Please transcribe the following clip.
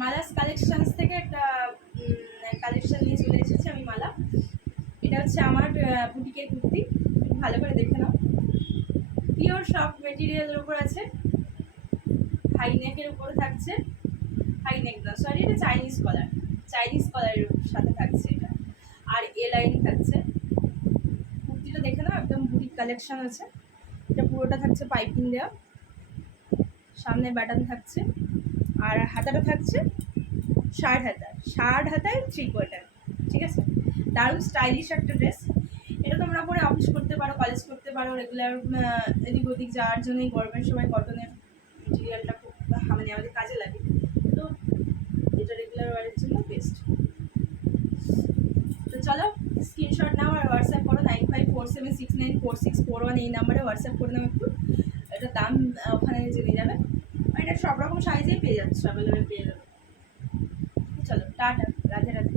Mala's collections থেকে একটা collection নিয়ে চলে এসেছি আমি মালা। এটা হচ্ছে আমার বুটিকের কুর্তি, ভালো করে দেখে নাও। পিওর সফট মেটেরিয়ালের উপর আছে, হাই নেকের উপরে থাকছে, হাই নেক না সরি, এটা চাইনিজ কলারের সাথে থাকছে এটা, আর এ লাইন থাকছে। কুর্তিটা দেখে নাও, একদম বুটিক কালেকশন আছে। এটা পুরোটা থাকছে পাইপিং দেওয়া, সামনে বাটন থাকছে, আর হাতাটা থাকছে শার্ট হাতায় 3/4, ঠিক আছে। দারুণ স্টাইলিশ একটা ড্রেস। এটা তোমরা পরে অফিস করতে পারো, কলেজ করতে পারো, রেগুলার এদিক ওদিক যাওয়ার জন্য এই গরমের সময় কটনের মেটেরিয়ালটা খুব মানে আমাদের কাজে লাগে, তো এটা রেগুলার ওয়ারের জন্য বেস্ট। তো চলো স্ক্রিনশট নাও আর হোয়াটসঅ্যাপ করো 9547694641, এই নাম্বারে হোয়াটসঅ্যাপ করে নাও একটু। এটার দাম ওখানে জেনে যাবে। আর এটা সব রকম সাইজেই পেয়ে যাচ্ছে, অ্যাভেলেবেল পেয়ে যাবে। চলো টাটা, রাধে রাধে।